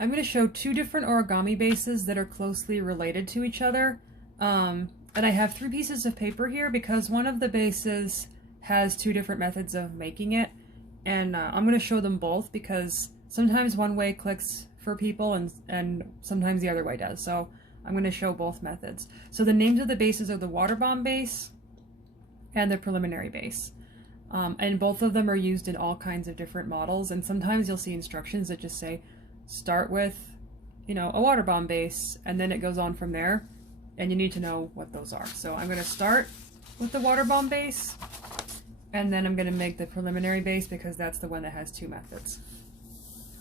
I'm going to show two different origami bases that are closely related to each other. And I have 3 pieces of paper here because one of the bases has 2 different methods of making it. And I'm going to show them both because sometimes one way clicks for people and sometimes the other way does. So I'm going to show both methods. So the names of the bases are the Waterbomb base and the preliminary base. And both of them are used in all kinds of different models. And sometimes you'll see instructions that just say, start with, you know, a Waterbomb base, and then it goes on from there. And you need to know what those are. So I'm going to start with the Waterbomb base, and then I'm going to make the preliminary base because that's the one that has 2 methods.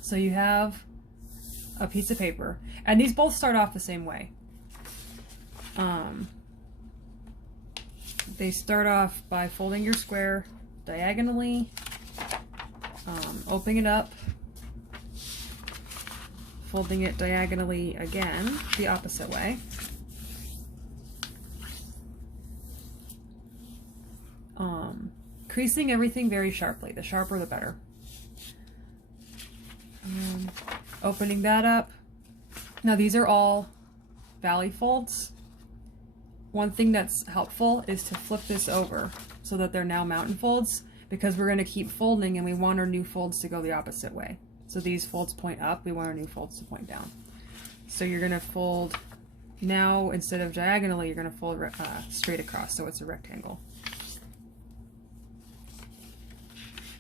So you have a piece of paper, and these both start off the same way. They start off by folding your square diagonally, opening it up, folding it diagonally again the opposite way, creasing everything very sharply. The sharper the better. Opening that up. Now these are all valley folds. One thing that's helpful is to flip this over so that they're now mountain folds, because we're going to keep folding and we want our new folds to go the opposite way. So these folds point up, we want our new folds to point down. So you're going to fold now, instead of diagonally, you're going to fold straight across, so it's a rectangle.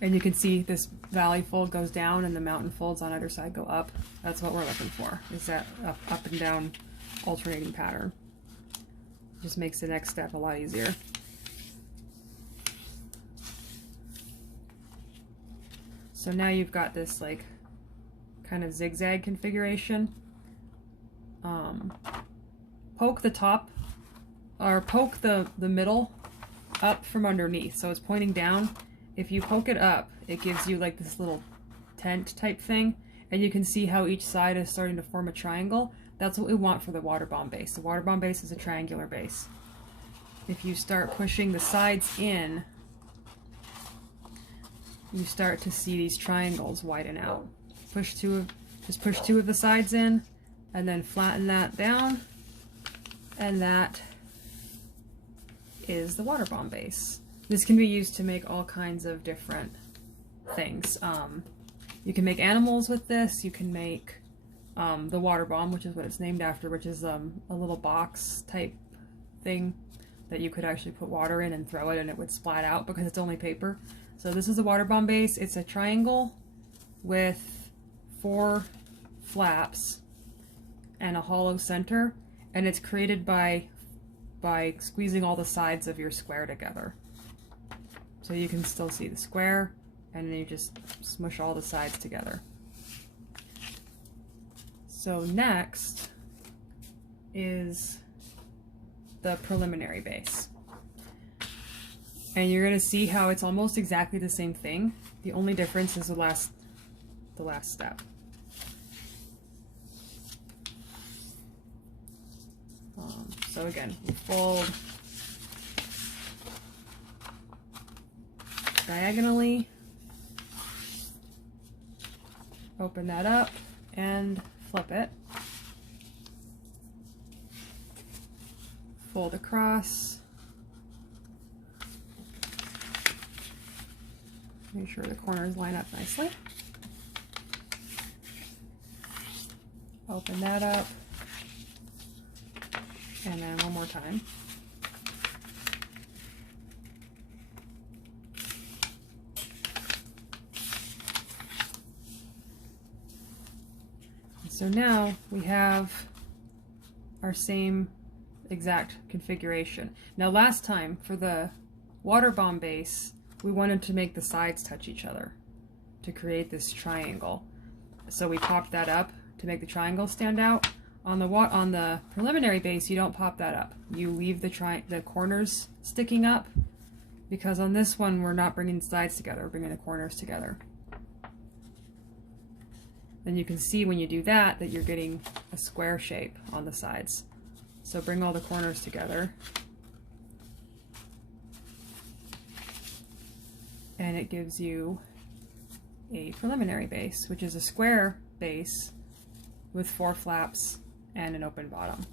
And you can see this valley fold goes down and the mountain folds on either side go up. That's what we're looking for, is that up and down alternating pattern. Just makes the next step a lot easier. So now you've got this like kind of zigzag configuration. Poke the top, or poke the middle up from underneath, so it's pointing down. If you poke it up, it gives you like this little tent type thing, and you can see how each side is starting to form a triangle. That's what we want for the Waterbomb base. The Waterbomb base is a triangular base. If you start pushing the sides in, you start to see these triangles widen out. Just push 2 of the sides in, and then flatten that down, and that is the Waterbomb base. This can be used to make all kinds of different things. You can make animals with this. You can make the Waterbomb, which is what it's named after, which is a little box type thing that you could actually put water in and throw it and it would splat out because it's only paper. So this is a Waterbomb base. It's a triangle with 4 flaps and a hollow center, and it's created by squeezing all the sides of your square together. So you can still see the square, and then you just smush all the sides together. So next is the preliminary base. And you're going to see how it's almost exactly the same thing. The only difference is the last step. So again, we fold diagonally, open that up, and flip it. Fold across. Make sure the corners line up nicely. Open that up. And then one more time. So now we have our same exact configuration. Now last time for the Waterbomb base, we wanted to make the sides touch each other to create this triangle. So we popped that up to make the triangle stand out. On the preliminary base, you don't pop that up. You leave the corners sticking up, because on this one we're not bringing the sides together, we're bringing the corners together. Then you can see when you do that that you're getting a square shape on the sides. So bring all the corners together, and it gives you a preliminary base, which is a square base with 4 flaps and an open bottom.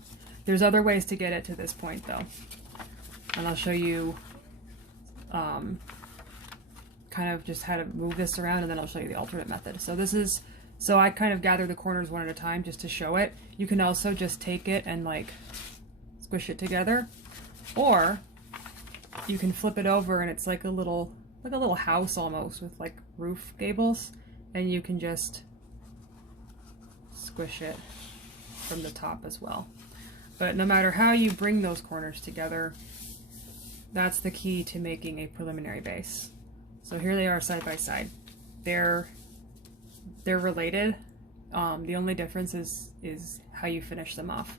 There's other ways to get it to this point though, and I'll show you kind of just how to move this around, and then I'll show you the alternate method. So I kind of gather the corners one at a time just to show it. You can also just take it and like squish it together, or you can flip it over and it's like a little house almost with like roof gables, and you can just squish it from the top as well. But no matter how you bring those corners together, that's the key to making a preliminary base. So here they are side by side. They're related. The only difference is how you finish them off.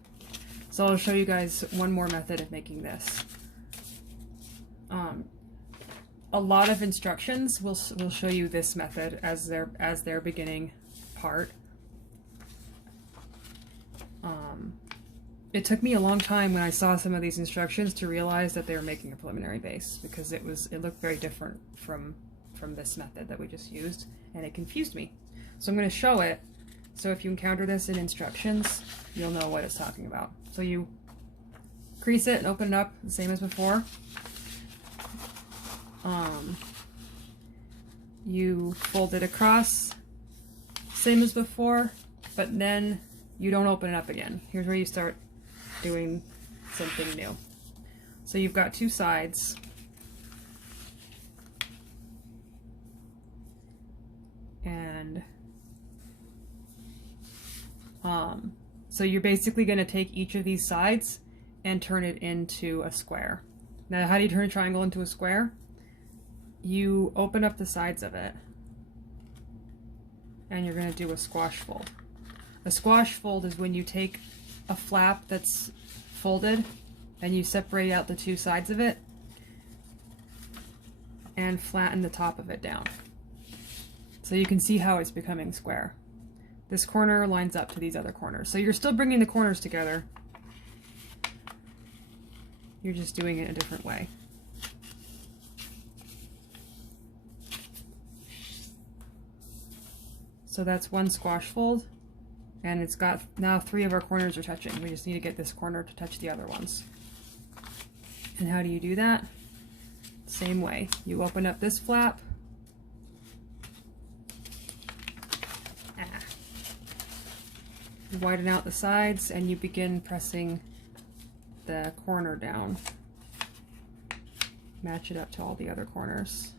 So I'll show you guys one more method of making this. A lot of instructions will show you this method as their beginning part. It took me a long time when I saw some of these instructions to realize that they were making a preliminary base, because it looked very different from this method that we just used, and it confused me. So I'm going to show it, so if you encounter this in instructions, you'll know what it's talking about. So you crease it and open it up the same as before. You fold it across, same as before, but then you don't open it up again. Here's where you start doing something new. So you've got 2 sides. And so you're basically going to take each of these sides and turn it into a square. Now, how do you turn a triangle into a square? You open up the sides of it, and you're going to do a squash fold. A squash fold is when you take a flap that's folded and you separate out the 2 sides of it and flatten the top of it down. So you can see how it's becoming square. This corner lines up to these other corners. So you're still bringing the corners together. You're just doing it a different way. So that's one squash fold, and it's got now 3 of our corners are touching. We just need to get this corner to touch the other ones. And how do you do that? Same way. You open up this flap, you widen out the sides, and you begin pressing the corner down. Match it up to all the other corners.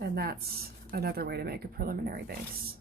And that's another way to make a preliminary base.